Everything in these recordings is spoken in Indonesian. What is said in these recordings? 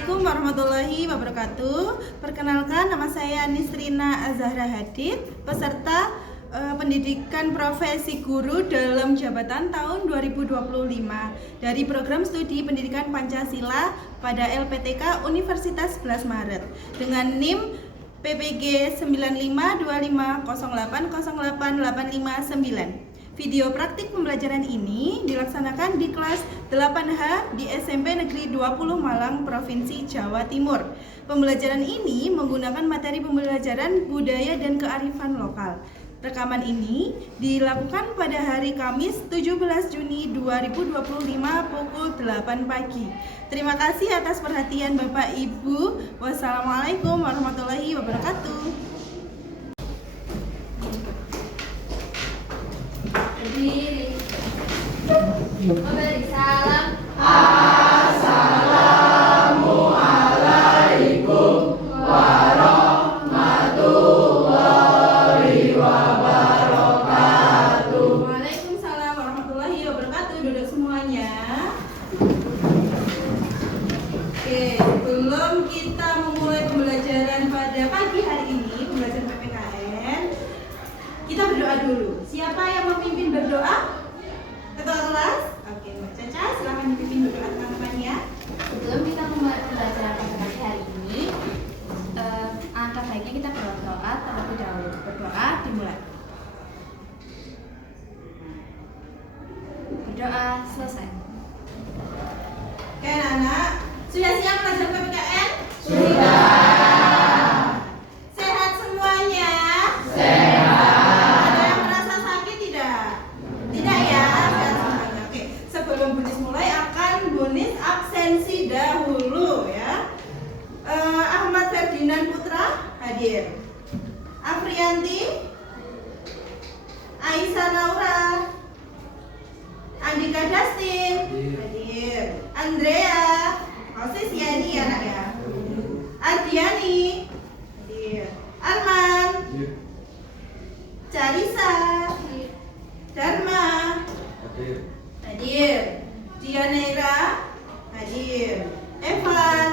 Assalamualaikum warahmatullahi wabarakatuh. Perkenalkan, nama saya Nisrina Azahra Hadid, peserta pendidikan profesi guru dalam jabatan tahun 2025 dari program studi pendidikan Pancasila pada LPTK Universitas 11 Maret dengan NIM PPG 952508088589. Video praktik pembelajaran ini dilaksanakan di kelas 8H di SMP Negeri 20 Malang, Provinsi Jawa Timur. Pembelajaran ini menggunakan materi pembelajaran budaya dan kearifan lokal. Rekaman ini dilakukan pada hari Kamis 17 Juni 2025 pukul 8 pagi. Terima kasih atas perhatian Bapak Ibu. Wassalamualaikum warahmatullahi wabarakatuh. Berdiri, memberi salam. Assalamualaikum warahmatullahi wabarakatuh. Waalaikumsalam warahmatullahi wabarakatuh. Duduk semuanya. Oke, sebelum kita memulai pembelajaran pada pagi hari ini, pembelajaran PPKN, kita berdoa dulu. Siapa yang memimpin berdoa? Ketua kelas? Oke, Mbak Caca, silahkan dipimpin berdoa teman-teman ya. Sebelum kita memulai pembelajaran pada pagi hari ini, angka baiknya kita berdoa terlebih dahulu. Berdoa dimulai. Berdoa selesai. Oke anak-anak, sudah siap belajar PPKN? Sudah. Sehat semuanya? Sehat. Ada yang merasa sakit tidak? Tidak ya? Sehat semuanya. Oke, sebelum Bunis mulai akan Bunis absensi dahulu ya. Ahmad Ferdinand Putra hadir. Afrianti, Aisyah Naura, Andika Dastin hadir. Andrea, Osis Yani anak ya. Ardiani hadir. Arman, Carisa, Dharma hadir. Dianera hadir. Evan,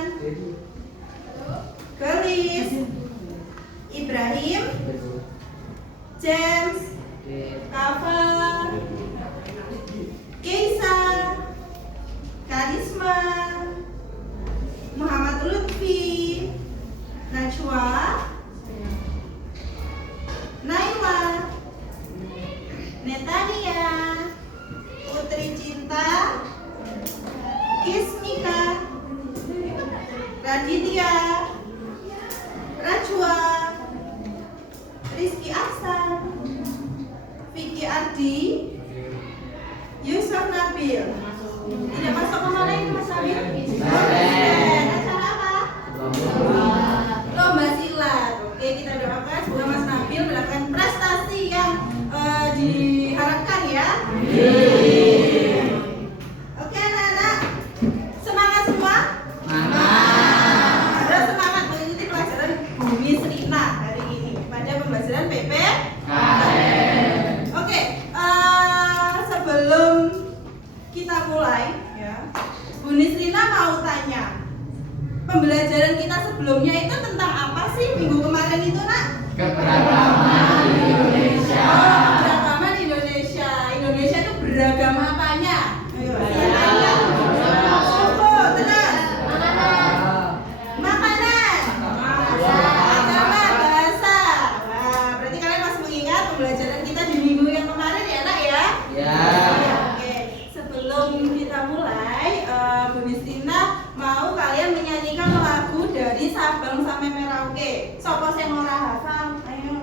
Gelis, Ibrahim, James, Kafa, Keisa, Karisma, Muhammad Lutfi, Najwa, Naila, Netania, Putri Cinta, Kismika, Raditya, Rajwa, Rizky Aksan, Vicky Ardi, Yusuf Nabil. Tidak masuk ke mana ini Mas Nabil? Acara apa? Lomba silat. Oke, kita doakan semoga Mas Nabil melakukan prestasi yang diharapkan ya. Oke anak-anak, semangat semua? Harus semangat mengikuti pelajaran Bumi Serina hari ini pada pembelajaran PPKN. Oke, sebelum kita mulai ya, Bu Nisrina mau tanya, pembelajaran kita sebelumnya itu tentang apa sih minggu kemarin itu nak? Keberagaman Indonesia. Oh, keberagaman Indonesia. Indonesia itu beragam apanya? Ayo, suku, terus makanan, agama, bahasa. Wah, berarti kalian masih mengingat pembelajaran kita di minggu yang kemarin ya nak ya? Ya. Oke, sebelum kita mulai, Bu Nisrina mau kalian menyanyikan lagu dari Sabang sampai Merauke. Sopo sing ora hafal? Ayo.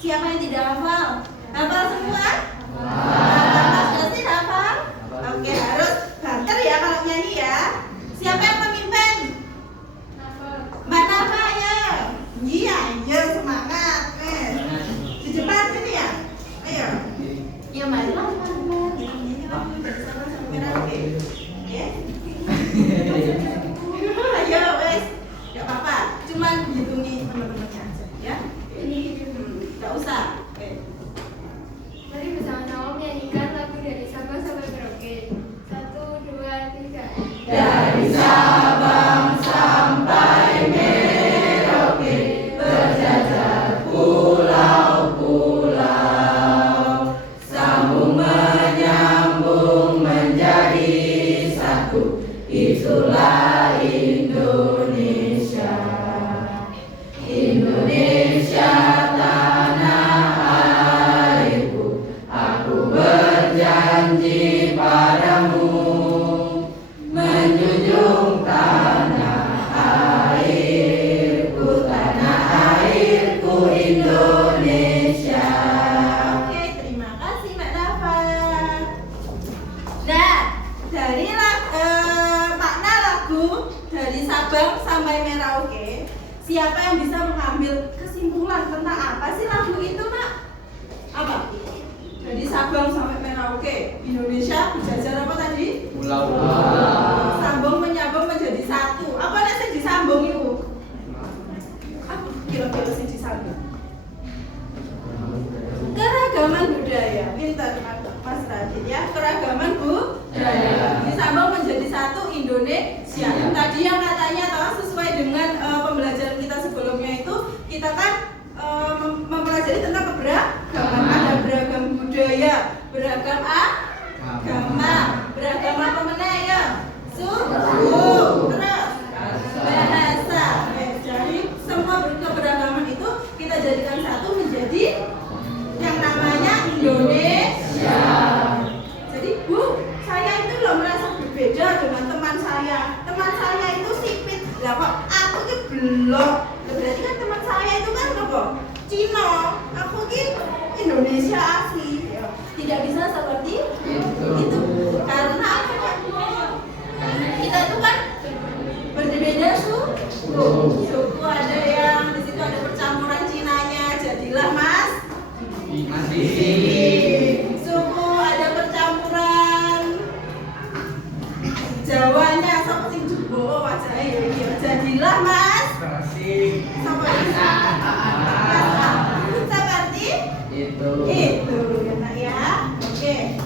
Siapa yang tidak hafal? Hafal semua? Hafal. Mas Justin hafal? Oke, harus banter ya kalau nyanyi ya. Siapa yang memimpin? Mbak Nafa ya. Iya, ayo semangat. Di depan sini ya. Ayo. Ya marilah teman-teman. Nyanyi lagu dari Sabang sampai Merauke. Oke. Ayo wes, gak apa-apa, cuman hitungi teman-temannya aja ya. Gak usah. Oke. Mari bersama-sama menyanyi itulah Indonesia. Indonesia tanah airku, aku berjanji padamu menjunjung tanah airku Indonesia. Oke, terima kasih Mbak Nafa. Nah, dari makna lagu dari Sabang sampai Merauke, siapa yang bisa mengambil kesimpulan tentang apa sih lagu itu, Nak? Apa? Dari Sabang sampai Merauke, Indonesia berjajar apa tadi? Pulau-pulau. Sambung menyambung menjadi satu. Apa yang disambung itu? Apa kira-kira sih disambung? Keragaman budaya. Pintar Mas Radit ya. Keragaman budaya disambung menjadi satu Indonesia. Tadi yang katanya toh sesuai dengan pembelajaran kita sebelumnya itu, kita kan mempelajari tentang keberagaman. Ada beragam budaya, beragam agama, beragam apa meneh ya? Suku, terus bahasa. Jadi semua keberagaman itu kita jadikan satu menjadi yang namanya Indonesia. Jadi Bu, saya itu loh merasa berbeda dengan teman saya. Teman saya itu sipit, lah kok aku itu belum. Berarti kan teman saya itu kan apa? Cina, aku gitu Indonesia asli. Tidak bisa seperti itu. Karena apa? Kita itu kan berbeda suku. Ada yang di situ ada percampuran Cinanya, jadilah Mas. Suku ada percampuran Jawanya seperti Jumbo wajahnya ya, jadilah Mas. Seperti Itu ya. Oke.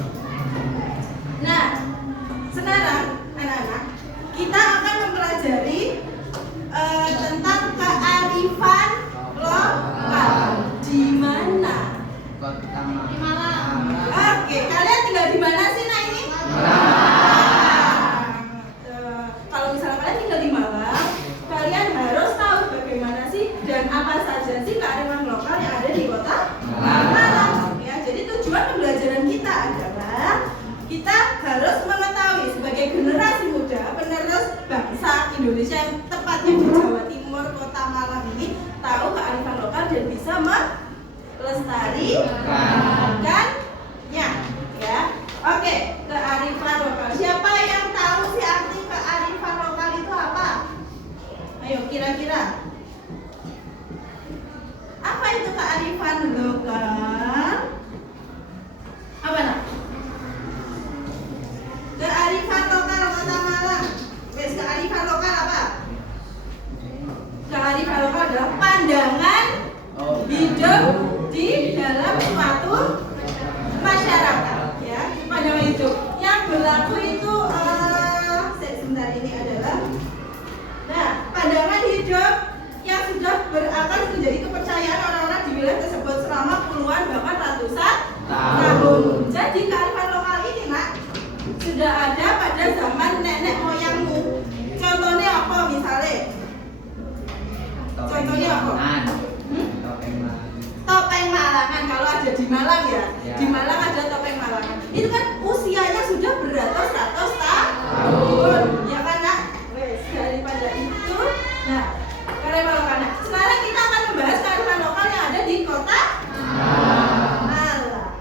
Nah, sekarang anak-anak kita akan mempelajari tentang kearifan lokal. Di mana? Kota Di Malang. Oke, kalian tinggal di mana sih Nak ini? Kalau misalnya kalian tinggal di Malang, kalian harus tahu bagaimana sih dan apa saja sih kearifan lokal yang ada di kota Malang. Ya, jadi tujuan pembelajaran kita adalah kita harus mengetahui sebagai generasi muda penerus bangsa Indonesia yang tepatnya di Jawa Timur, kota Malang ini tahu kearifan lokal dan bisa melestarikannya, ya. Oke, kearifan lokal. Siapa yang tahu sih arti kearifan lokal itu apa? Ayo, kira-kira. Apa itu kearifan lokal? Apa nak? Kearifan lokal Kota Malang. Wes, kearifan lokal apa? Kearifan lokal adalah pandangan hidup di dalam suatu masyarakat, ya. Pandangan hidup yang berlaku itu sebentar ini adalah, nah, pandangan hidup yang sudah berakar menjadi kepercayaan orang-orang di wilayah tersebut selama puluhan bahkan ratusan tahun. Jadi kearifan lokal ini nak sudah ada pada zaman nenek moyangmu. Contohnya apa misalnya? Contohnya apa? Topeng Malangan. Kalau ada di Malang ya. Di Malang ada topeng Malangan. Itu kan usianya sudah beratus-ratus tahun. Ya kan nak? Wes, daripada itu, nah, kearifan lokal. Nah, sekarang kita akan membahas kearifan lokal yang ada di kota Malang.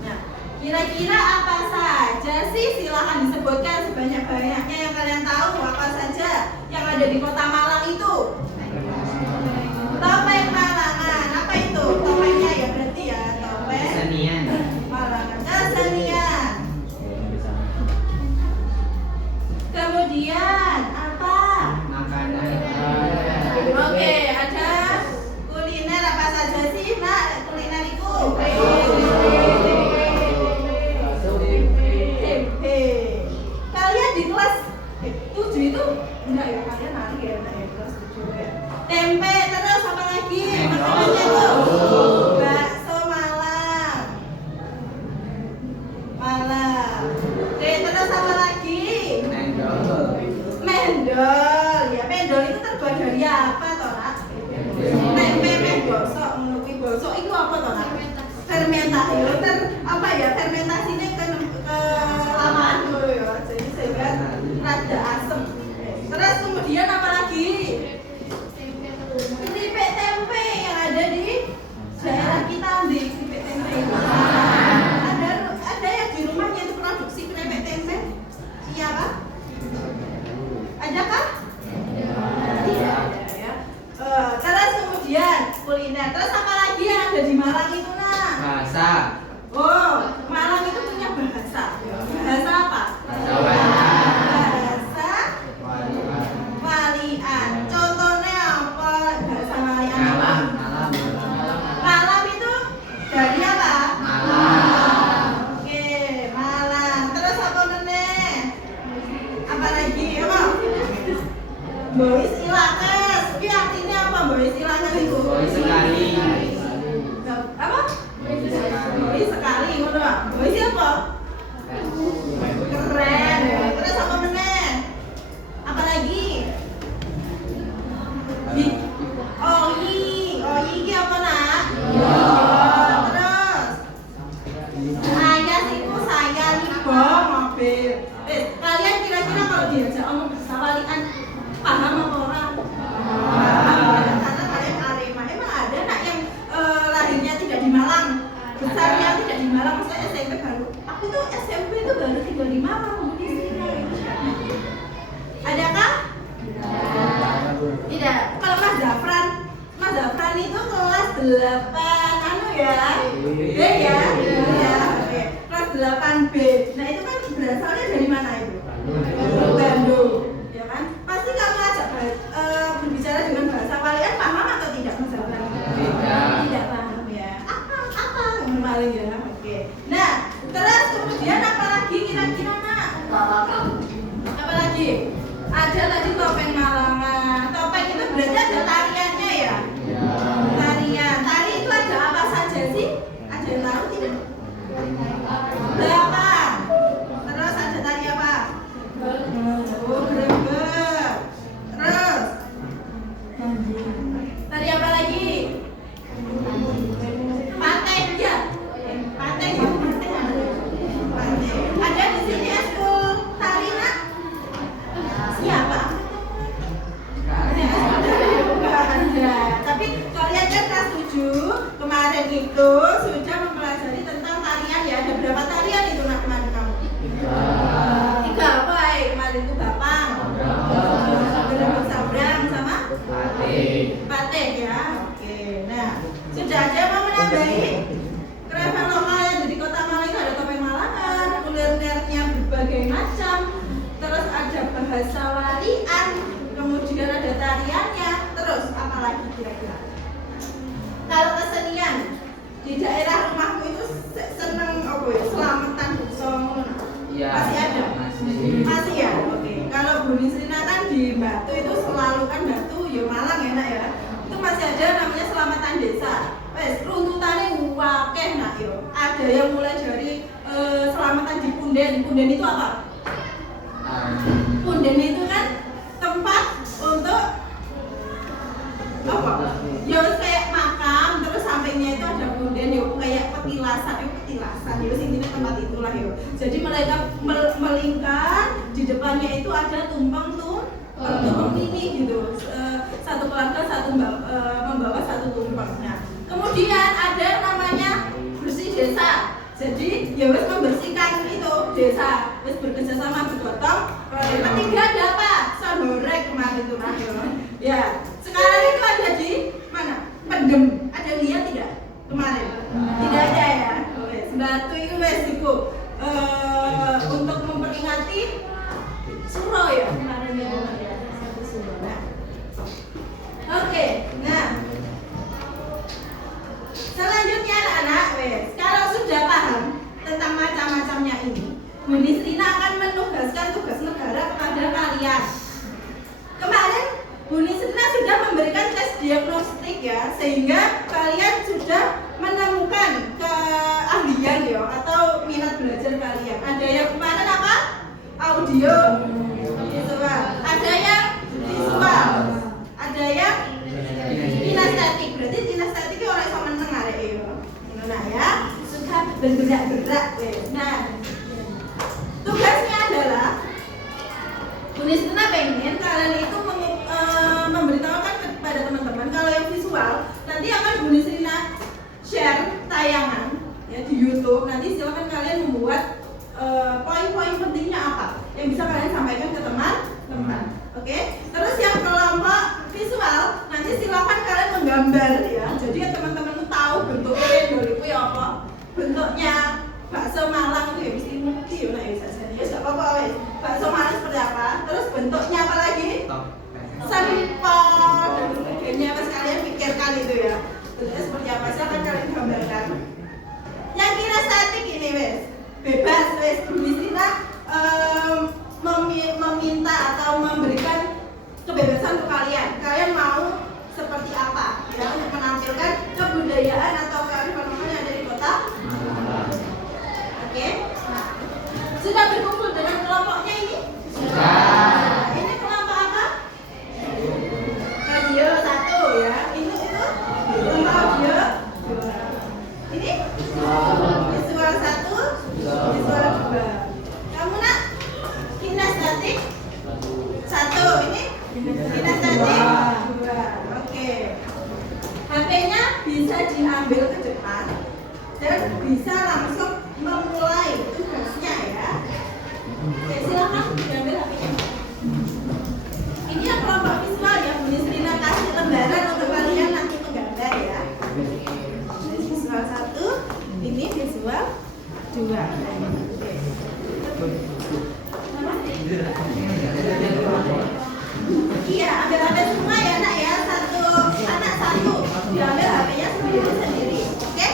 Nah, kira-kira apa saja sih? Silahkan disebutkan sebanyak-banyaknya yang kalian tahu. Apa saja yang ada di kota Malang itu? Topeng Malangan. Apa itu? Topengnya ya berarti ya, topeng Kesenian. Malangan. Kesenian. Kemudian apa? Makanan. Oke, ada kuliner apa saja sih nak? Kuliner itu tempe. Kalian di kelas 7 itu enggak ya? Kalian nanti ya, enggak ya kelas 7 ya. Tempe, terus apa lagi? Makanannya tuh bakso Malang. Oke, terus pendol. Ya pendol itu terbuat dari apa toh nak? Tempe bosok, menurut bosok itu apa toh nak? Fermentasi. Apa ya fermentasinya kelamaan dulu ya. Jadi sehingga rada asem. Terus kemudian apa lagi? Keripik tempe yang ada di daerah kita di keripik tempe. Ada yang di rumahnya itu produksi keripik tempe? Iya Pak? Ada kah? Tidak ada ya. Terus kemudian kuliner. Terus apa lagi yang ada di Malang itu nak? Bahasa. Oh, Malang itu punya bahasa. Bahasa apa? Bahasa Walian. Contohnya apa? Bahasa Walian. Malam. Malam itu dari apa? Malam. Oke, Malang. Terus apa meneh? Apa lagi? Apa? Bois Ilakes. Ini artinya apa Bois Ilakes itu? Boy sekali. Apa? Bois sekali, ngono Pak. Bois apa? Keren ya. Terus apa meneh? Apa lagi? Oyi iki apa nak? Terus saya itu saya libo mobil. Kalian kira-kira kalau diajak omong bahasa Walian paham apa orang? Paham. Karena kalian Arema. Emang ada nak yang lahirnya tidak di Malang, besarnya tidak di Malang, maksudnya SMP baru. Aku tuh SMP itu baru tinggal di Malang, di sini. Adakah? Tidak. Kalau Mas Zafran itu kelas 8 anu ya? B ya? Iya. Oke. Kelas 8B. Nah, itu kan berasalnya dari mana itu? Bandung. Ya kan? Pasti kamu ajak berbicara dengan bahasa Walian paham atau tidak Mas Zafran? Tidak paham ya. Apa paling ya? Oke. Nah, terus kemudian apa lagi kira-kira nak? Apa lagi? Ada tadi topeng Malangan. Topeng itu berarti ada tariannya ya? Tarian. Tari itu ada apa saja sih? Ada yang tahu tidak? Delapan. Terus ada tari apa? Oh, grebek. Terus tari apa lagi? Pateng ya? Pateng ya? Pateng. Ada di sini eskul tari nak? Siapa? Ada. Tapi kalian kan kelas 7 kemarin itu sudah mempelajari tentang tarian ya. Ada berapa tarian itu nak kemarin kamu? 3 apa kemarin itu Bapang, Berebut Sabrang sama Batik ya. Oke. Nah, sudah aja mau menambahi keresahan lokal yang di Kota Malang itu ada topeng Malangan, kulinernya berbagai macam. Terus ada bahasa Walian, kemudian ada tariannya. Terus apa lagi kira-kira? Kalau kesenian di daerah rumahmu itu seneng apa ya? Selamatan busong. Iya. Masih ada? Masih ya? Oke. Kalau Bu Nisrina kan di Batu itu selalu kan Batu ya Malang enak ya. Itu masih ada namanya selamatan desa. Wes runtutannya wakeh nak yo. Ada yang mulai dari selamatan di Punden. Punden itu apa? Punden itu kan tempat untuk apa? Ya kayak makam, terus sampingnya itu ada punden, ya kayak petilasan, intinya tempat itulah ya. Jadi mereka melingkar, di depannya itu ada tumpeng mini gitu. Satu keluarga membawa satu tumpeng. Nah, kemudian ada namanya bersih desa. Jadi ya wes membersihkan itu desa, wes bekerja sama bergotong. Yang ketiga ada apa? Sondorek kemarin itu nah ya. Sekarang itu ada di mana? Pendem. Ada yang lihat tidak kemarin? Tidak ada ya. Wes Batu itu wes itu untuk memperingati Suro ya kemarin itu ya. Satu Suro. Nah. Oke, nah. Selanjutnya anak-anak, wes kalau sudah paham tentang macam-macamnya ini, Bu Nisrina akan menugaskan tugas negara kepada kalian. Kemarin Bu Nisrina sudah memberikan tes diagnostik ya, sehingga kalian sudah menemukan keahlian ya atau minat belajar kalian. Ada yang kemarin apa? Audio. Gitu, Pak. Ada yang ada yang kinestetik. Berarti kinestetik itu orang yang meneng arek yo. Nah ya, suka bergerak-gerak. Nah, tugasnya adalah Bu Nisrina pengen kalian itu memberitahukan kepada teman-teman kalau yang visual nanti akan Bu Nisrina share tayangan ya di YouTube. Nanti silakan kalian membuat poin-poin pentingnya apa yang bisa kalian sampaikan ke teman-teman. Oke? Terus yang kelompok visual nanti silakan kalian menggambar ya. Jadi ya teman-teman tahu bentuknya cendol itu ya apa? Bentuknya bakso Malang itu ya mesti ngerti ya, nah ya serius gak apa-apa wes. Bakso Malang seperti apa? Terus bentuknya apa lagi? Sempol dan sebagainya. Mas kalian pikirkan itu ya. Bentuknya seperti apa sih akan kalian gambarkan. Yang kinestetik ini wes bebas wes Bu Nisrina meminta atau memberikan kebebasan ke kalian. Kalian mau seperti apa ya untuk menampilkan kebudayaan atau kearifan lokal yang ada di kota. Oke. Nah, sudah berkumpul dengan kelompoknya ini? Sudah. Ini kelompok apa? Radio 1 ya. Itu kelompok audio 2. Ini visual 1, visual 2. Kamu nak? Kinestetik 1. Ini kinestetik 2. Oke. HP-nya bisa diambil ke depan dan bisa langsung memulai tugasnya ya. Oke, silakan diambil HP-nya. Ini yang kelompok visual ya, Bu Nisrina kasih lembaran untuk kalian nanti menggambar ya. Ini visual 1, ini visual 2. Iya, ambil HP semua ya nak ya. Anak satu diambil HP-nya sendiri-sendiri. Oke?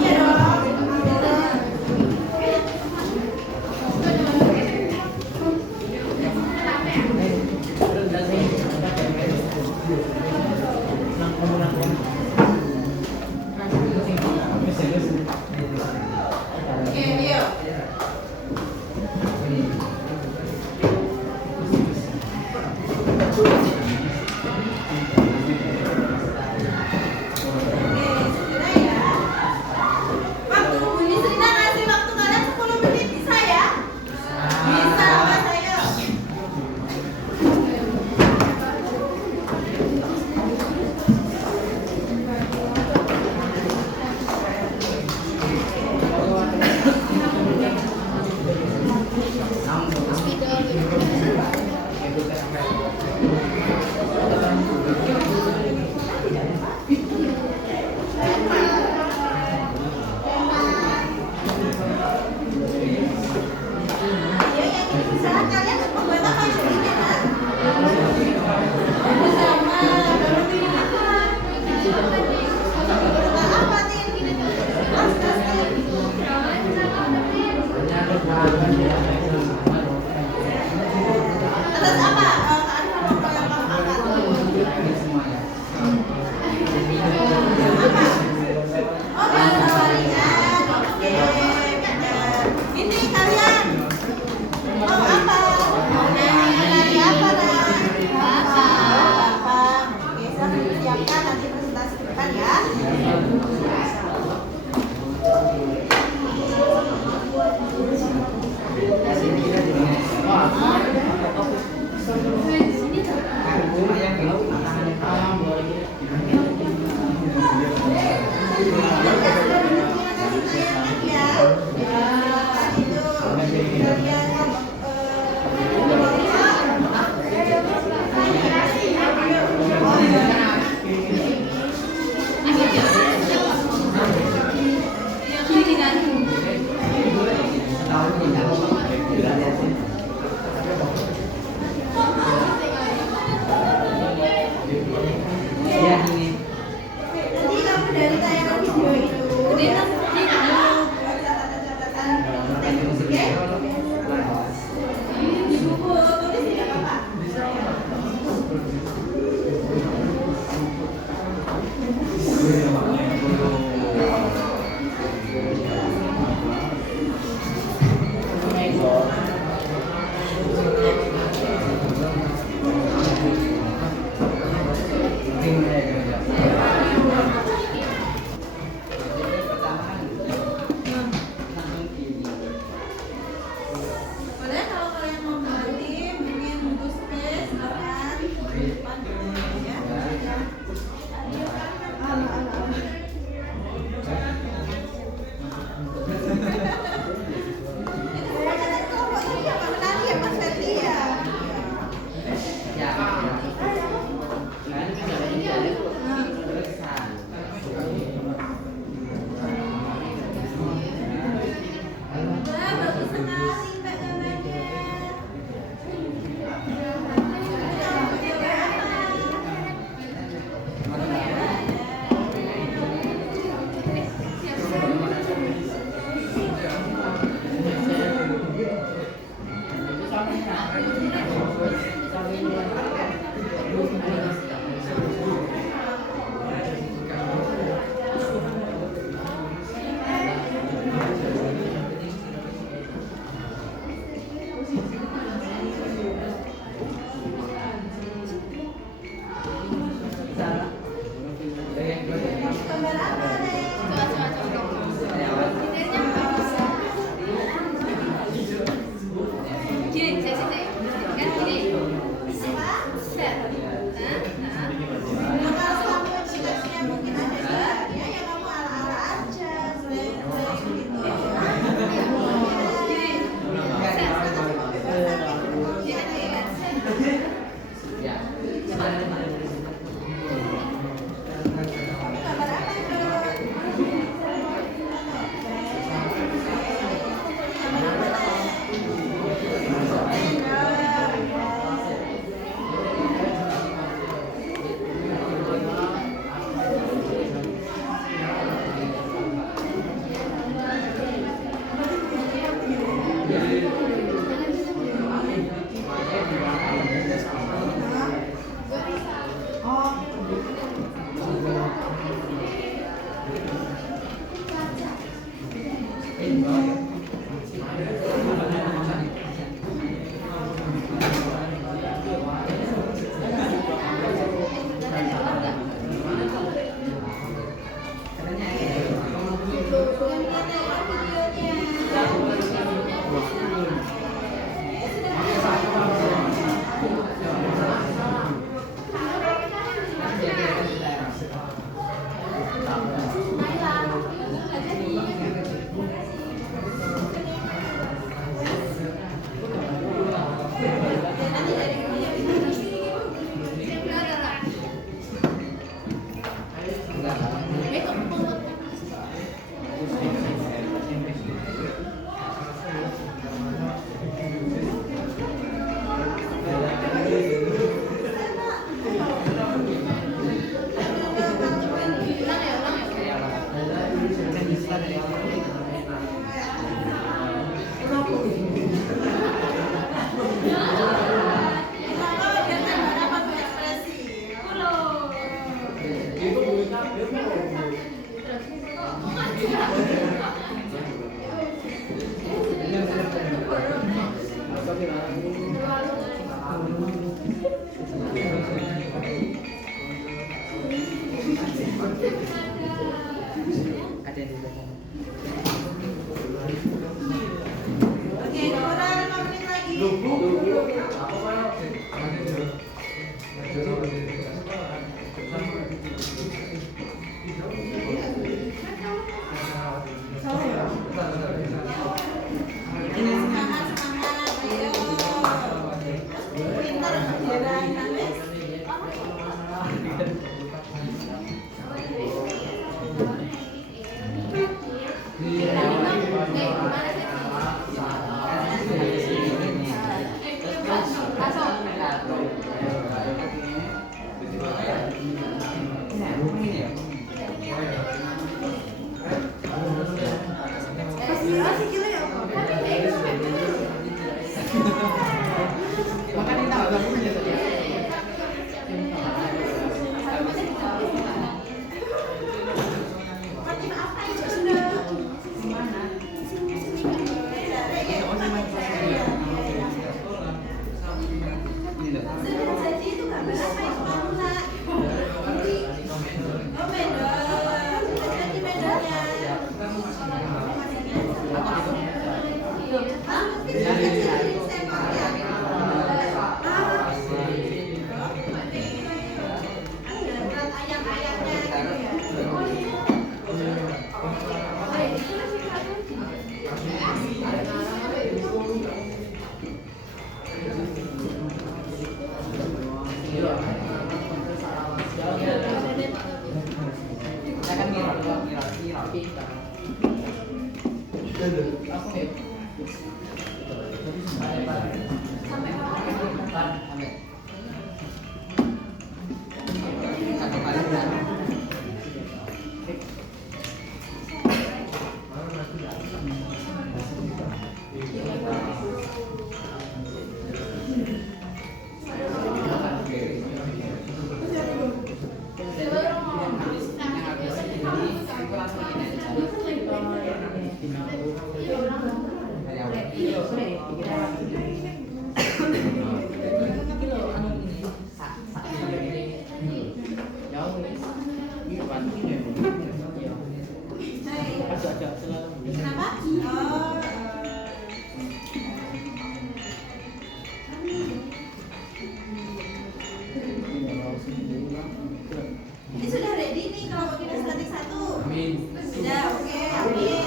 Iya dong. Oke, yuk. Oke, Ada yang di belakang. Oke, kurang 5 menit lagi. Semangat, semangat, ayo. Pintar bendera Indonesia. Sudah jadi itu gambar apa itu kamu nak? Oh medal, sudah jadi medalnya. Ah, mungkin sudah jadi sekolnya. Ada berat ayam-ayamnya gitu ya. Saya kan ngira. Satu kali benar. Kenapa? Ini sudah ready nih kalau kita statik 1. Amin. Sudah, oke, amin.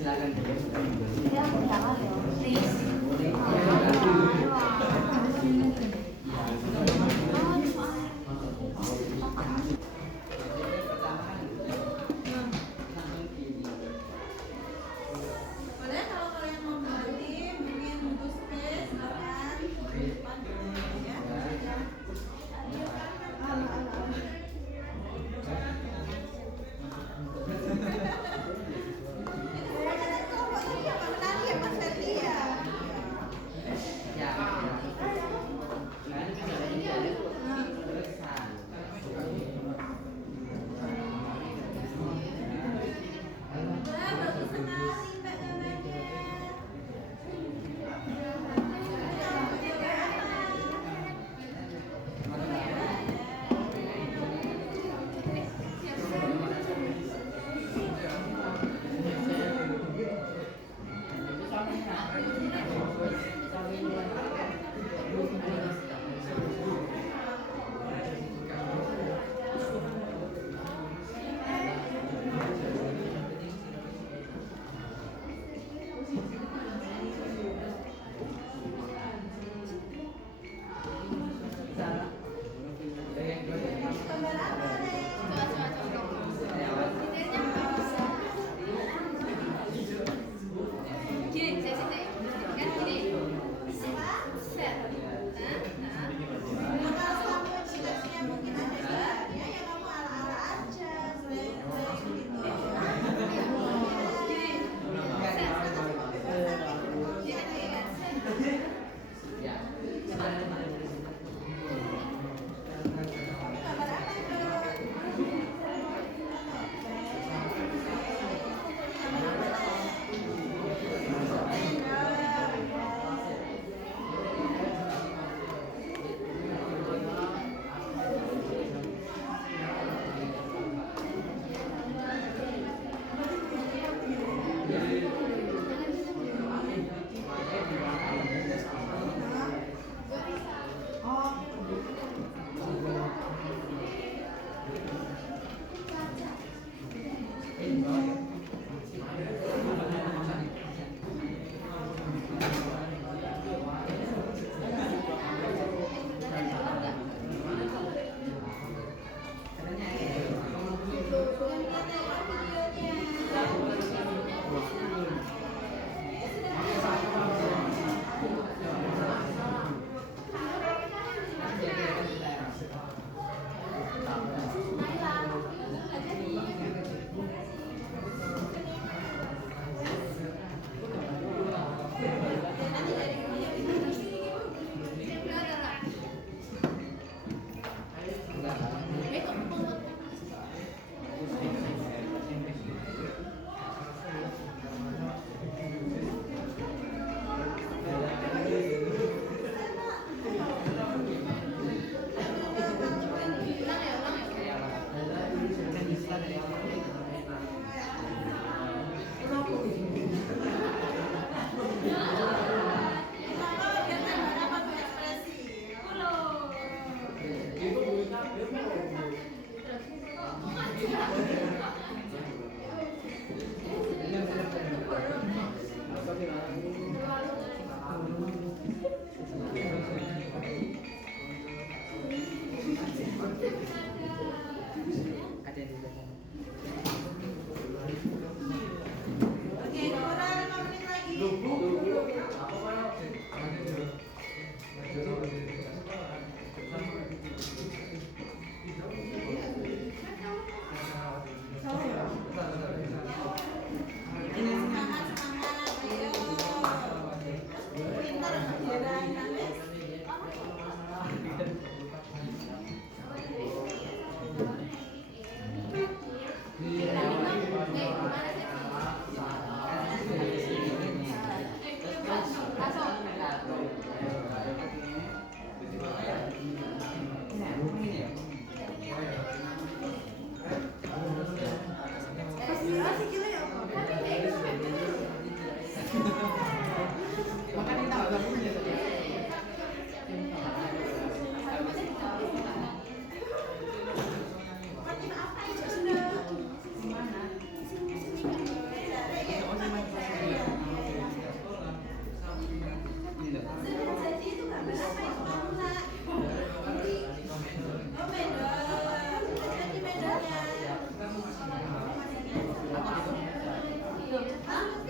Silakan. Ya, aku jangan ya. Please. Boleh kalau kalian mau berhenti, bikin buku space, silakan. Depan dulu ya.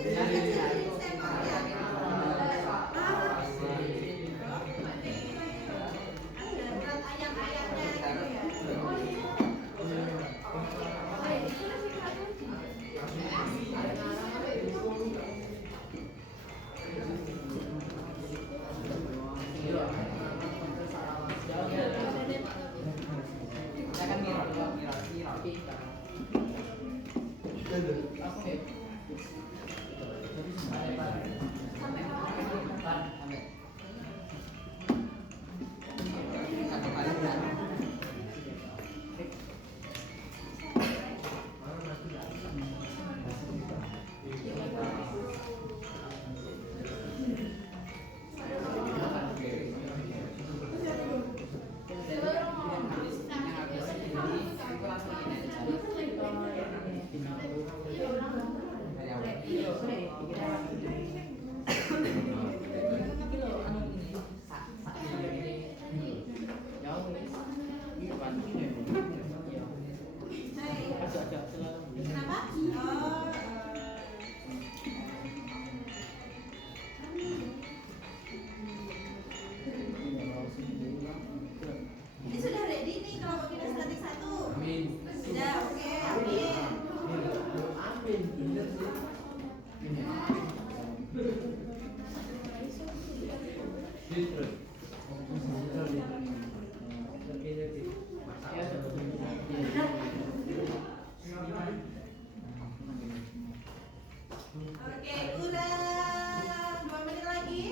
Ya kan mirror. Pintar. Oke. Sampai. Satu kali berat. Kenapa? Ini sudah ready nih kalau kita statik 1. Sudah, oke, amin. Oke, udah 2 menit lagi.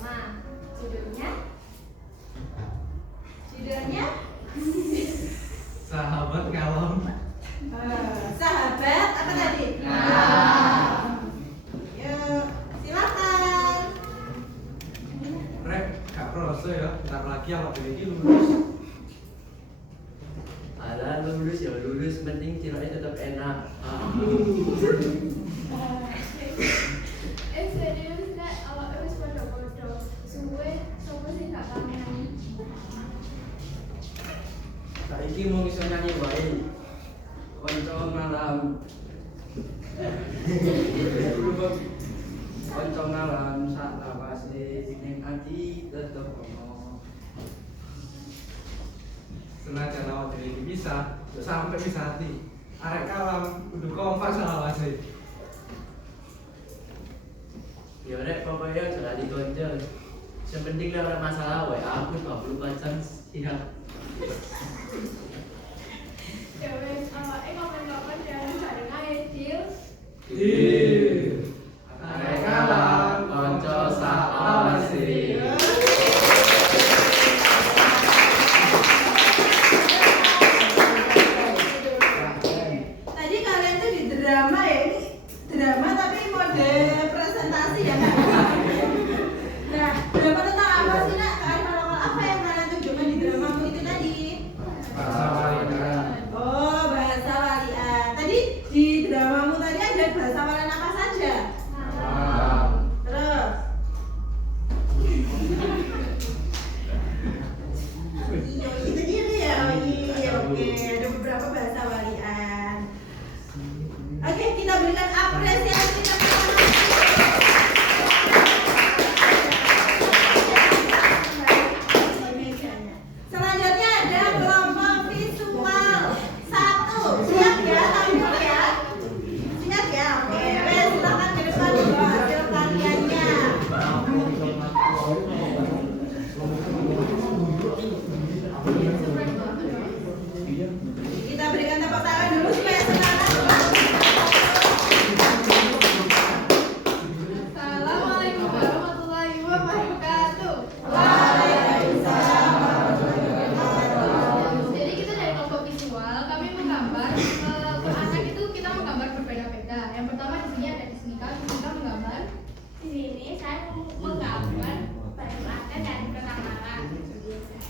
drama. Judulnya Sahabat kalem. Sahabat apa tadi? Yuk, silakan. Rek, gak proso ya. Bentar lagi awak dhewe iki lulus. Alah lulus ya lulus, penting ciloknya tetap enak. Serius nek awak wis padha-padha. Suwe sapa sing gak kangen. Saiki mau iso nyanyi wae. Konco malam. Konco malam sak lawase ning ati tetep ono. Senajan awak dhewe iki bisa, yo sampe bisa hati. Arek kalam kudu kompak selawase. Ya rek pokoknya aja lali konco. Yang penting lah ora masalah wae aku 24 jam siap. Ya wes, awake kapan-kapan jalan bareng ae, Dil. Arek kalam Konco sak lawase. Tadi kalian tuh di drama ya, ini drama tapi mode presentasi ya Kak? Nah, drama tentang apa sih Nak? Kearifan lokal apa yang kalian tunjukkan di dramamu itu tadi? bahasa walian. Oh, bahasa walian. Tadi di dramamu tadi ada bahasa walian apa saja? Terus? Iya, itu dia ya. Iya, oke. Ada beberapa bahasa walian. Oke, kita berikan apresiasi selanjutnya ada kelompok visual 1. Siap ya, tampil ya? Siap ya? Oke, silakan ke depan bawa hasil karyanya. Kita berikan tepuk tangan dulu supaya semangat. Assalamualaikum warahmatullahi wabarakatuh. Waalaikumsalam warahmatullahi wabarakatuh. Jadi kita dari kelompok visual, kami menggambar ke anak itu kita menggambar berbeda-beda. Yang pertama di sini ada di sini kan, kita menggambar. Di sini saya menggambar pariwisata dan kenangan.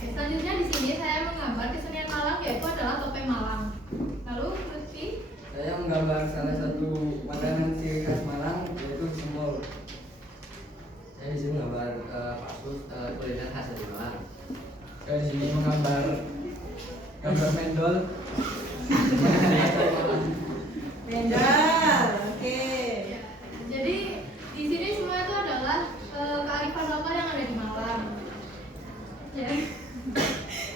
Selanjutnya di sini saya menggambar kesenian Malang yaitu adalah topeng Malang. Lalu Lutfi, Saya menggambar salah satu makanan ciri khas Malang yaitu semol. Saya di sini menggambar pasus kuliner khas dari Malang. Saya di sini menggambar mendol. Mendal, oke. jadi di sini semua itu adalah kearifan lokal yang ada di Malang. Ya.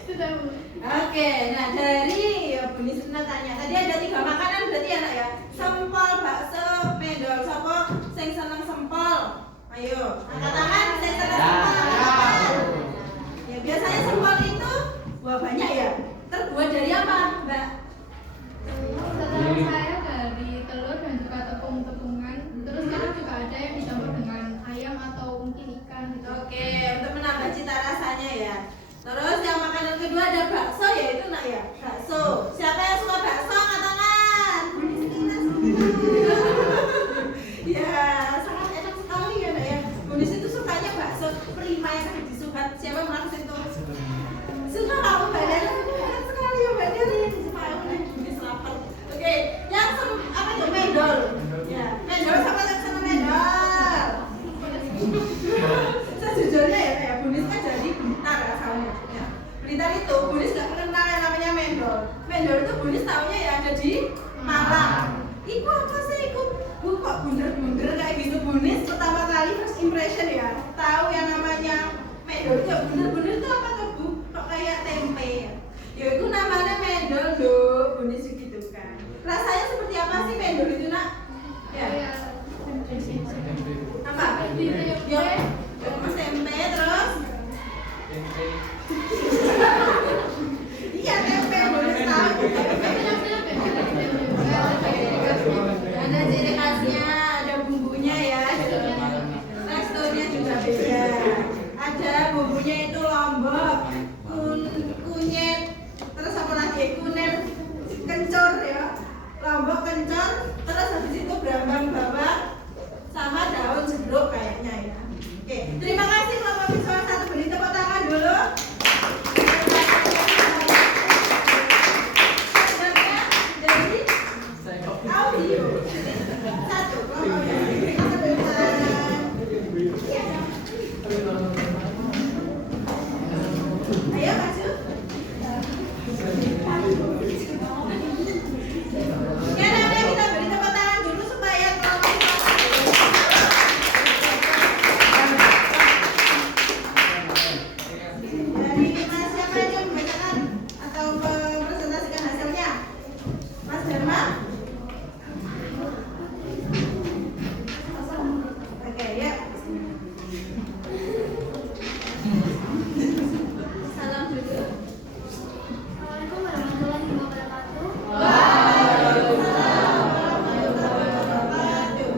Sudah Bu. Oke, nah dari Bu Nisna tanya, tadi ada 3 makanan berarti ya Nak ya? Sempol, bakso, mendol. Sopo sing seneng sempol? Ayo, angkat tangan sing seneng sempol. Angkat tangan. Ya biasanya sempol itu buah banyak ya? Terbuat dari apa, Mbak? Setahu saya dari telur dan juga tepung-tepungan. Terus sekarang juga ada yang dicampur dengan ayam atau mungkin ikan gitu. Oke, untuk menambah cita rasanya ya. Terus yang makanan kedua ada bakso ya itu Nak ya? Bakso. Siapa yang suka bakso? Angkat tangan. Bu Nisna semua. Ya, sangat enak sekali ya Nak ya. Bu Nisna itu sukanya bakso prima yang ada di Subhat. Siapa yang makan situ? Suka kamu badannya enak sekali ya badannya. Supaya aku nih Bu Nisna lapar. Oke, yang apa tuh mendol? Ya, mendol sama sama mendol. Sejujurnya ya kayak Bunis kan jadi Blitar asalnya ya. Blitar itu Bunis gak kenal yang namanya mendol. Mendol itu Bunis taunya ya ada di Malang. Iku apa sih iku? Bu kok bunder-bunder kayak gitu Bunis pertama kali first impression ya. Tahu yang namanya mendol itu bunder-bunder itu apa tuh Bu? Kok kayak tempe ya? Ya itu namanya mendol loh Bunis gitu kan. Rasanya seperti apa sih mendol itu Nak? Ya. Apa? Ya. Mas tempe terus? Iya tempe boleh tahu. Ada ciri khasnya, ada bumbunya ya. Teksturnya juga beda. grup kayaknya ya. Oke, terima kasih kelompok visual 1, beri tepuk tangan dulu. Selanjutnya dari audio 1 kelompoknya. Ayo maju. Ya, nanti kita beri tepuk tangan dulu supaya kelompok dari Mas siapa yang membacakan atau mempresentasikan hasilnya? Mas Dharma? Oke, ya. Salam dulu. Assalamualaikum warahmatullahi wabarakatuh. Waalaikumsalam warahmatullahi wabarakatuh.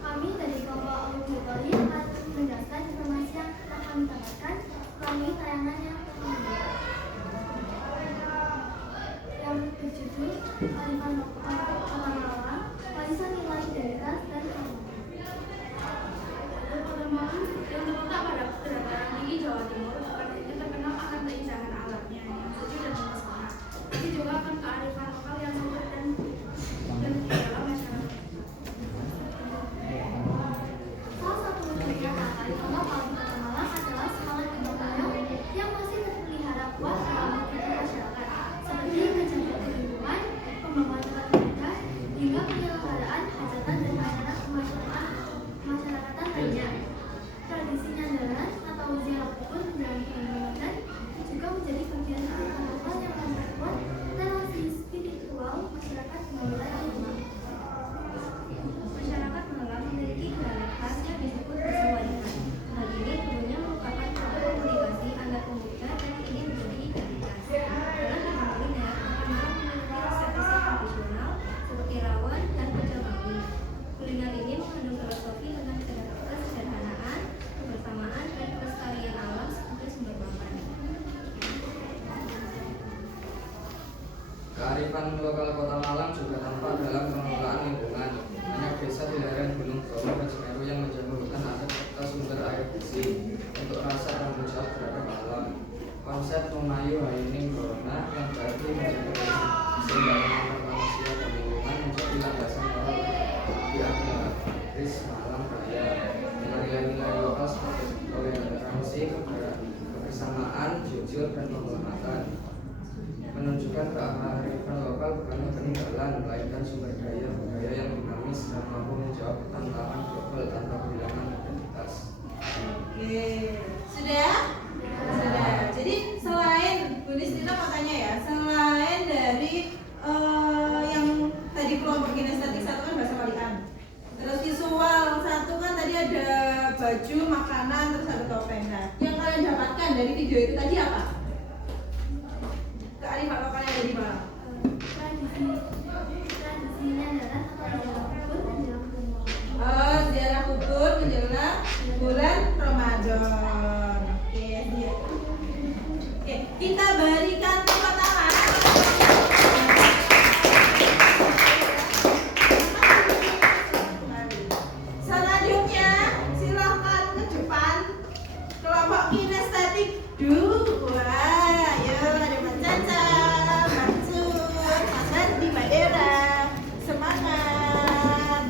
Kami dari kelompok auditori akan menjelaskan informasi yang telah kami dapatkan melalui tayangan yang yang berjudul Kearifan Lokal Kota Malang, Warisan Nilai Identitas dan Pada Malang yang terletak pada dataran tinggi Jawa Timur, kota ini terkenal akan keindahan alamnya yang sejuk dan mempesona. Tapi juga akan kearifan lokal yang sangat dan di dalam masyarakat. Salah satu dari kearifan lokal di Kota Malang adalah semangat gotong royong yang masih terpelihara kuat dalam kehidupan masyarakat, seperti menjaga lingkungan, pembangunan tempat ibadah, hingga penyelenggaraan hajatan dan acara kemasyarakatan lainnya. Tradisi nyandaran atau ziarah kubur menjelang bulan Ramadan juga menjadi bagian kearifan lokal yang memperkuat relasi spiritual masyarakat dengan wilayah Malang. Masyarakat Malang memiliki dialek khas yang disebut bahasa Walikan. Hal ini dulunya merupakan produk komunikasi antar pemuda dan kini menjadi identitas. Dalam dibangun ya, Malang memiliki resep-resep tradisional seperti rawon dan pecel bambu. Kuliner ini mengandung filosofi tentang kesederhanaan, kebersamaan, dan kelestarian alam sebagai sumber makan. Kearifan lokal Kota Malang juga tampak dalam pengelolaan lingkungan. Banyak desa di lereng Gunung Bromo dan Semeru yang menjaga aset serta sumber air bersih untuk rasa tanggung jawab terhadap alam. Konsep Memayu Haining Corona yang berarti menjaga keseimbangan antar manusia dan lingkungan menjadi landasan moral di agraris Malang Raya. Nilai-nilai lokal seperti toleransi, kebersamaan, jujur, dan penghormatan menunjukkan kearifan lokal bukanlah peninggalan, melainkan sumber daya budaya yang dinamis dan mampu menjawab tantangan global tanpa kehilangan identitas. Oke, sudah? Sudah. Jadi selain Bu Nisrina mau tanya ya, selain dari yang tadi kelompok kinestetik 1 kan bahasa Walikan, terus visual 1 kan tadi ada baju, makanan, terus ada topeng. Nah, yang kalian dapatkan dari video itu tadi apa? Kearifan lokal yang ada di Malang. Tradisi nyandaran atau ziarah kubur menjelang bulan Ramadan. Ziarah kubur menjelang bulan Ramadan. Oke, dia. Oke, kita berikan tepuk tangan. Selanjutnya, silakan ke depan kelompok kinestetik 2. Ayo, ada Mas Caca, Mansur, Mas Hadi, Mbak Dera. Semangat.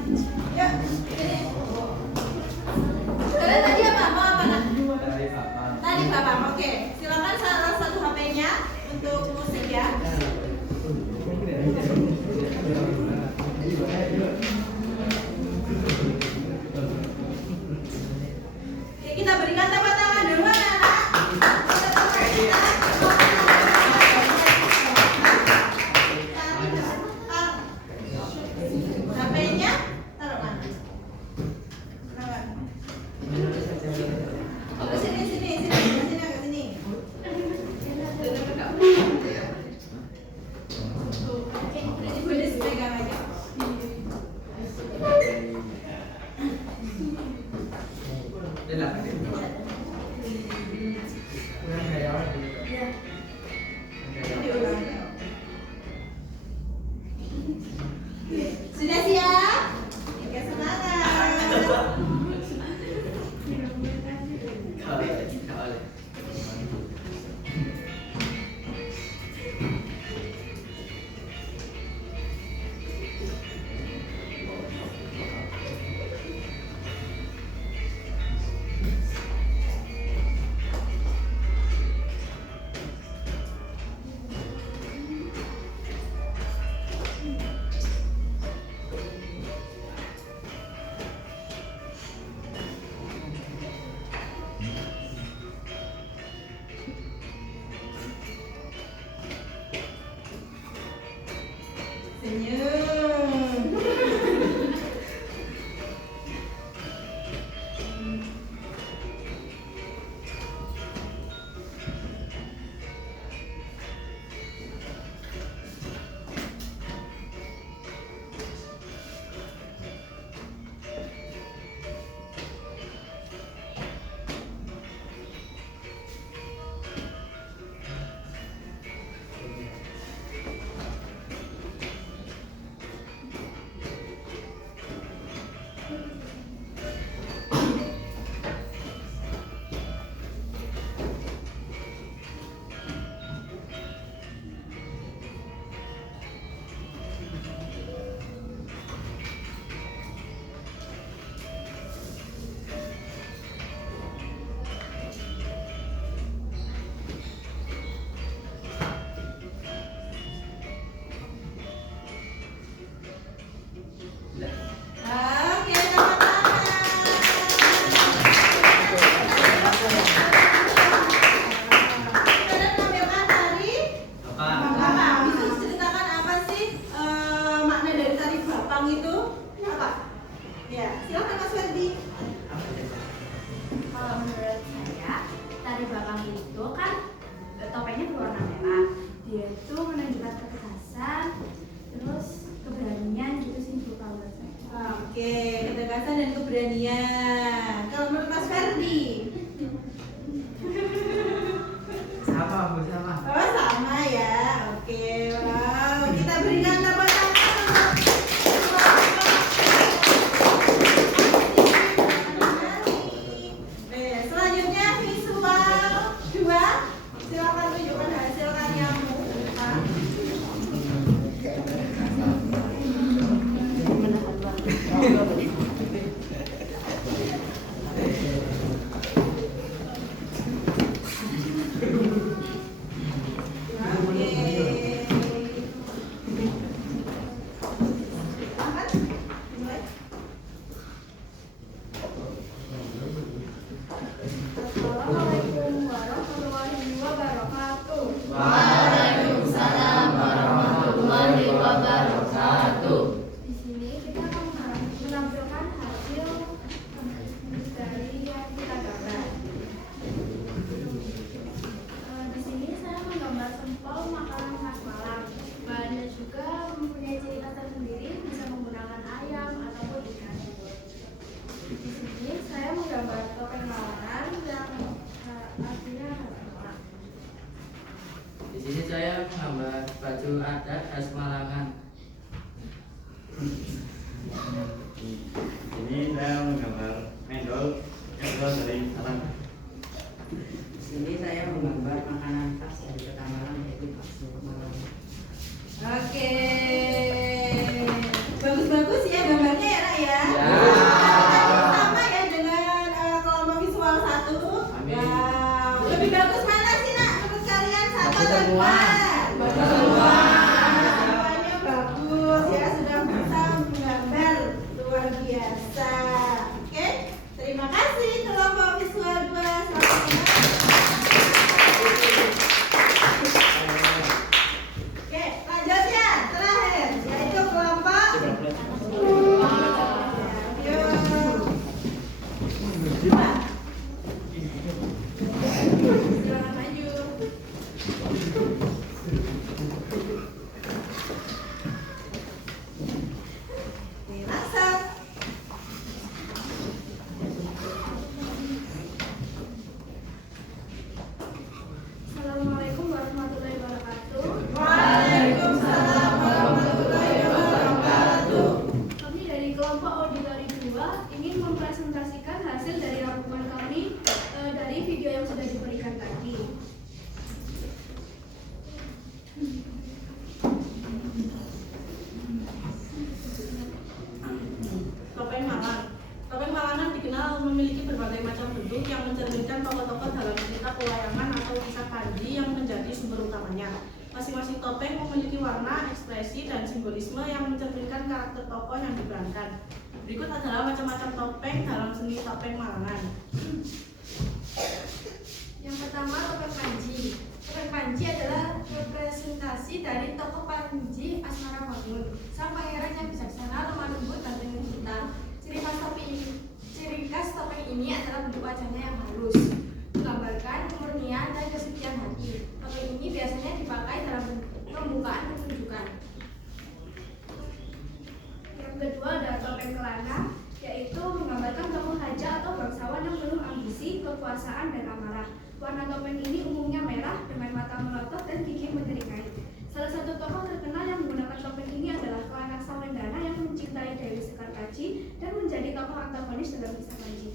Yuk, ini. Kalian tadi apa? Mau apa nak? Tadi Bapak. Oke, silakan salah satu HP-nya untuk musik ya. Oke, kita berikan tepuk tangan dulu anak-anak. HP-nya taruh mana? Oh, sini agak sini. Ibu Des pegang aja. Sudah siap? Oke, semangat. khas Malangan. Ini saya menggambar mendol yang berasal dari Malang. Di sini saya menggambar makanan khas dari Kota Malang yaitu bakso Malang. Oke. Bagus-bagus ya gambarnya ya, Nak ya. Ya. Sama ya dengan kelompok visual 1. Amin. Wow. Lebih bagus mana sih, Nak? Menurut kalian satu Bagus atau semua. dua? Bagus semua. Semuanya bagus ya, sudah bisa menggambar luar biasa. Oke, terima kasih kelompok visual 2. Selamat Oke, lanjut ya, terakhir yaitu kelompok dua. Silakan maju. Nih, langsung. Assalamualaikum warahmatullahi wabarakatuh. Waalaikumsalam warahmatullahi wabarakatuh. Kami dari kelompok auditori 2 ingin mempresentasikan hasil dari rangkuman kami dari video yang sudah diberikan tadi. Topeng Malang. Topeng Malangan dikenal memiliki berbagai macam bentuk yang mencerminkan tokoh-tokoh dalam cerita pewayangan atau kisah Panji yang menjadi sumber utamanya. Masing-masing topeng memiliki warna, ekspresi, dan simbolisme yang mencerminkan karakter tokoh yang diperankan. Berikut adalah macam-macam topeng dalam seni topeng Malangan. Yang pertama, topeng Panji. Topeng Panji adalah representasi dari tokoh Panji Asmaramangun, sang pangeran yang bijaksana, lemah lembut, dan dengan cinta. Ciri khas topeng ini adalah bentuk wajahnya yang halus, menggambarkan kemurnian dan kesucian hati. Topeng ini biasanya dipakai dalam pembukaan pertunjukan. Yang kedua adalah topeng Kelana, yaitu menggambarkan tokoh raja atau bangsawan yang penuh ambisi, kekuasaan, dan amarah. Warna topeng ini umumnya merah dengan mata melotot dan gigi menyeringai. Salah satu tokoh terkenal yang menggunakan topeng ini adalah Kelana Sawendana yang mencintai Dewi Sekartaji dan menjadi tokoh antagonis dalam kisah Panji.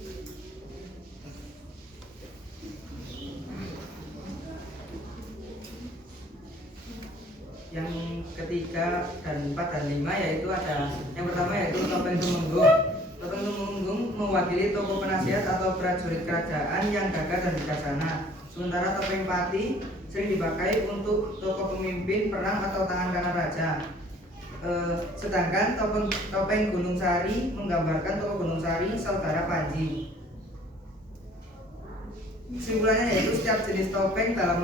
Yang ketiga dan 4 dan 5 yaitu ada yang pertama yaitu topeng Tumenggung. Topeng Tumenggung mewakili tokoh penasihat atau prajurit kerajaan yang gagah dan bijaksana. Sementara topeng Pati sering dipakai untuk tokoh pemimpin perang atau tangan kanan raja. Sedangkan topeng Gunung Sari menggambarkan tokoh Gunung Sari, saudara Panji. Kesimpulannya yaitu setiap jenis topeng dalam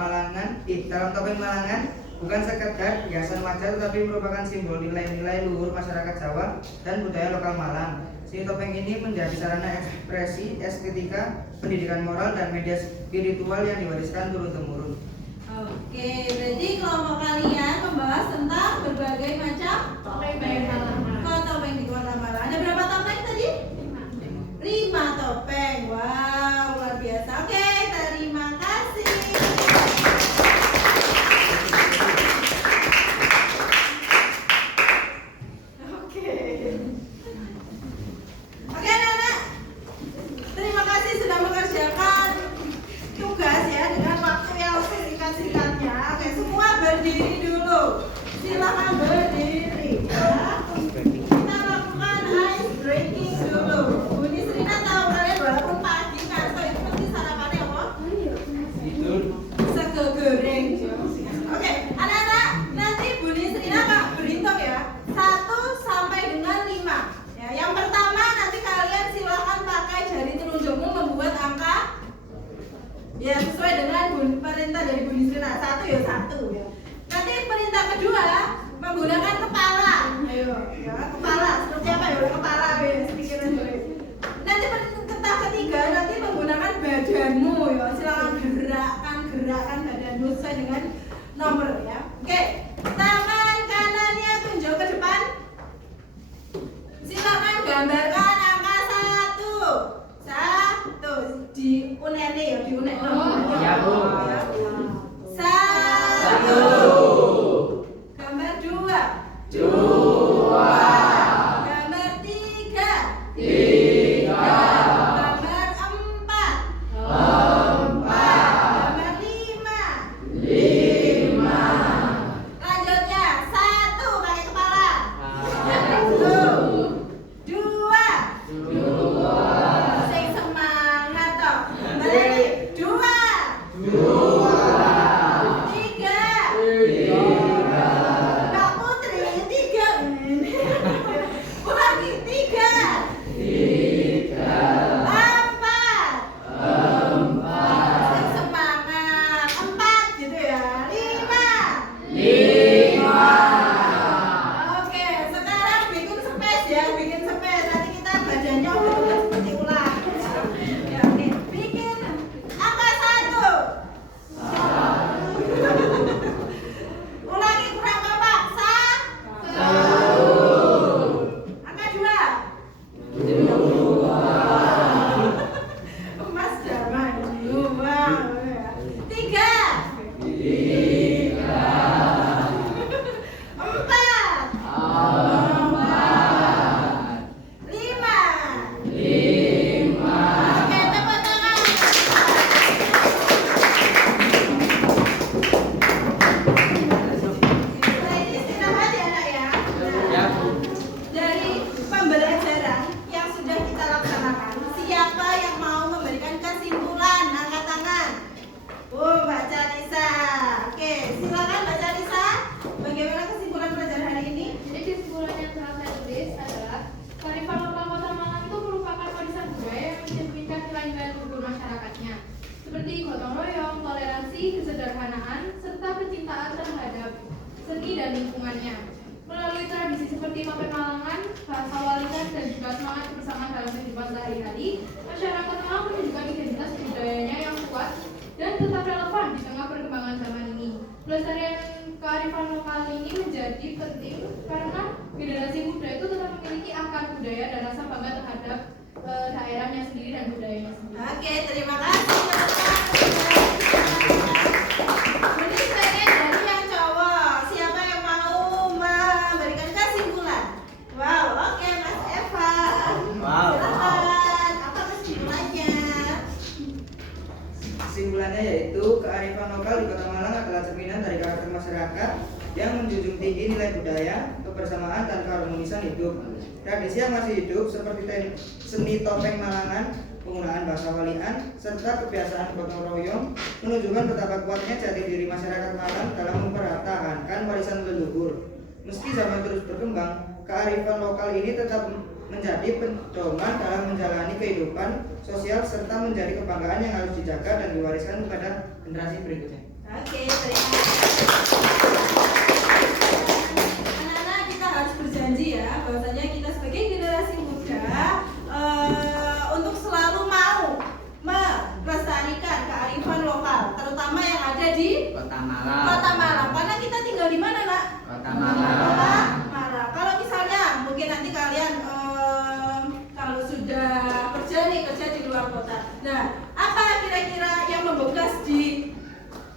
topeng Malangan bukan sekedar hiasan wajah tetapi merupakan simbol nilai-nilai luhur masyarakat Jawa dan budaya lokal Malang. Seni topeng ini menjadi sarana ekspresi, estetika, pendidikan moral, dan media spiritual yang diwariskan turun-temurun. Oke, berarti kelompok kalian membahas tentang berbagai macam Topeng Malangan. Topeng di Kota Malang. Ada berapa topeng tadi? 5 topeng. Wow, luar biasa. Oke, terima kasih. Oke, anak-anak. Terima kasih sudah mengerjakan tugas ya dengan waktu yang singkat-singkatnya. Oke, semua berdiri dulu. Silakan berdiri. Ya. Kita lakukan ice breaking dulu. Buni Serina tahu kalian walaupun pagi ngantuk itu pasti sarapannya apa? Sego goreng. Oke, anak-anak, nanti Buni Serina Kak berhitung ya. 1 sampai dengan 5. Ya, yang pertama nanti kalian silakan pakai jari telunjukmu membuat angka. Ya, sesuai dengan perintah dari Buni Serina. 1 ya 1 ya. Nanti perintah kedua menggunakan kepala. Ayo, ya, kepala. Seperti apa ya? Kepala ya, pikiran gue. Nanti perintah ketiga nanti menggunakan badanmu ya. Silakan gerakkan badanmu sesuai dengan nomor ya. Oke. Tangan kanannya tunjuk ke depan. Silakan gambarkan angka 1. 1 di unene ya, di unek. Ya, Bu. 1. Gambar 2. ekonomi dan lingkungannya. Melalui tradisi seperti Mapet Malangan, bahasa walikan, dan juga semangat kebersamaan dalam kehidupan sehari-hari, masyarakat Malang menunjukkan identitas budayanya yang kuat dan tetap relevan di tengah perkembangan zaman ini. Pelestarian kearifan lokal ini menjadi penting karena generasi muda itu tetap memiliki akar budaya dan rasa bangga terhadap daerahnya sendiri dan budayanya sendiri. Oke, terima kasih. Ini pengen dari yang cowok. Siapa yang mau memberikan kesimpulan? Wow, oke Mas Eva. Wow. Silakan. Apa kesimpulannya? Kesimpulannya yaitu kearifan lokal di Kota Malang adalah cerminan dari karakter masyarakat yang menjunjung tinggi nilai budaya, kebersamaan, dan keharmonisan hidup. Tradisi yang masih hidup seperti seni topeng Malangan, penggunaan bahasa walian, serta kebiasaan gotong royong menunjukkan betapa kuatnya jati diri masyarakat Malang dalam mempertahankan warisan leluhur. Meski zaman terus berkembang, kearifan lokal ini tetap menjadi pedoman dalam menjalani kehidupan sosial serta menjadi kebanggaan yang harus dijaga dan diwariskan kepada generasi berikutnya. Oke, terima kasih. Anak-anak, kita harus berjanji ya bahwasanya kita sebagai generasi muda untuk selalu mau melestarikan kearifan lokal, terutama yang ada di Kota Malang. Kota Malang. Karena kita tinggal di mana, Nak? Kota Kota Malang. Kalau misalnya mungkin nanti kalian kalau sudah kerja di luar kota. Nah, apa kira-kira yang membekas di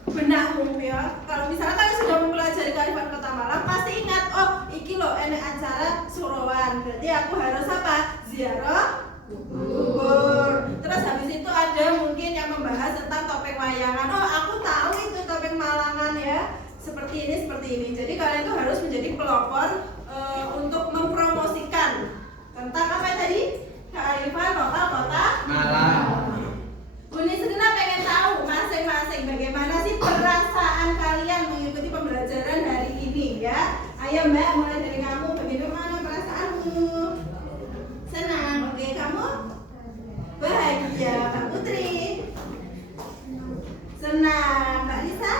benakmu ya? Kalau misalnya kalian sudah mempelajari kearifan Kota Malang, pasti ingat, oh, iki loh enek acara Surawan. Berarti aku harus apa? Ziarah kubur. Terus habis itu ada mungkin yang membahas tentang topeng wayangan. Oh, aku tahu itu topeng Malangan ya. Seperti ini. Jadi kalian tuh harus menjadi pelopor untuk mempromosikan tentang apa tadi? Kearifan lokal Kota Malang. Buni Serina pengen tahu masing-masing bagaimana sih perasaan kalian mengikuti pembelajaran hari ini ya. Ayo Mbak, mulai dari kamu. Bagaimana perasaanmu? Senang, oke. Kamu? Bahagia. Mbak Putri? Senang. Mbak Lisa?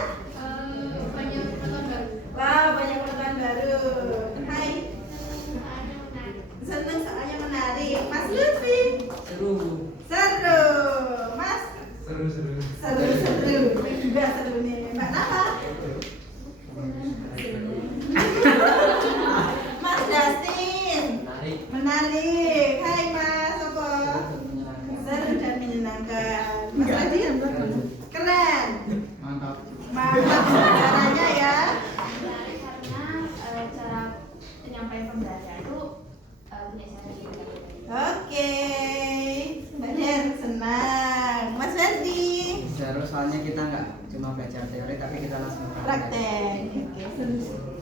Banyak pengetahuan baru. Wow, banyak pengetahuan baru. Hai. Senang soalnya menarik. Mas Lutfi? Seru. Seru. Mas? Seru. Seru. Juga seru nih. Mbak Napa? Mas Justin? Menarik. Hai Mas Sopo? Seru dan menyenangkan. Mas Radin? Keren. Mantap. Mantap caranya ya. Menarik karena cara penyampaian pembelajaran itu punya cara sendiri. Oke. Mbak Den senang. Mas Ferdi? Seru soalnya kita nggak cuma belajar teori tapi kita langsung Praktek. Oke,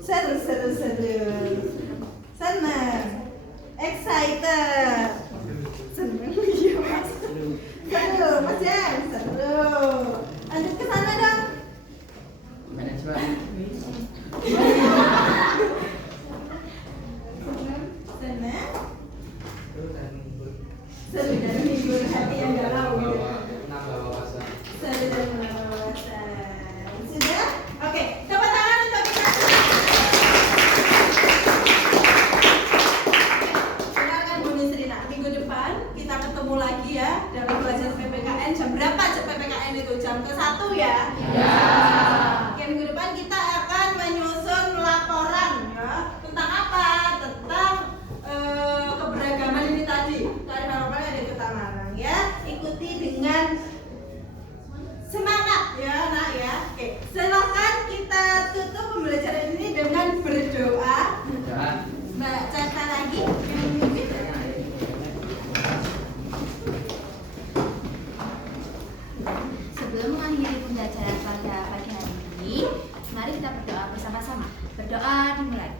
seru. Senang. Excited. Senang. Iya Mas. Seru. Mas Jan, seru. Lanjut ke sana dong. manajemen. Senang. Seru dan menghibur hati yang galau gitu. Nambah wawasan. Seru dan menambah wawasan. Sudah? Oke, tepuk tangan untuk kita. Silakan Bu Nisrina. Minggu depan kita ketemu lagi ya dalam belajar PPKN. Jam berapa PPKN itu? Jam ke-1 ya? Ya. Oke, minggu depan kita akan menyusun laporan ya. Tentang apa? Tentang keberagaman ini tadi. Kearifan lokal yang ada di Kota Malang ya. Ikuti dengan semangat ya Nak ya. Oke, silakan kita tutup pembelajaran ini dengan berdoa. Mbak Cata lagi yang memimpin. Sebelum mengakhiri pembelajaran pada pagi hari ini, mari kita berdoa bersama-sama. Berdoa dimulai.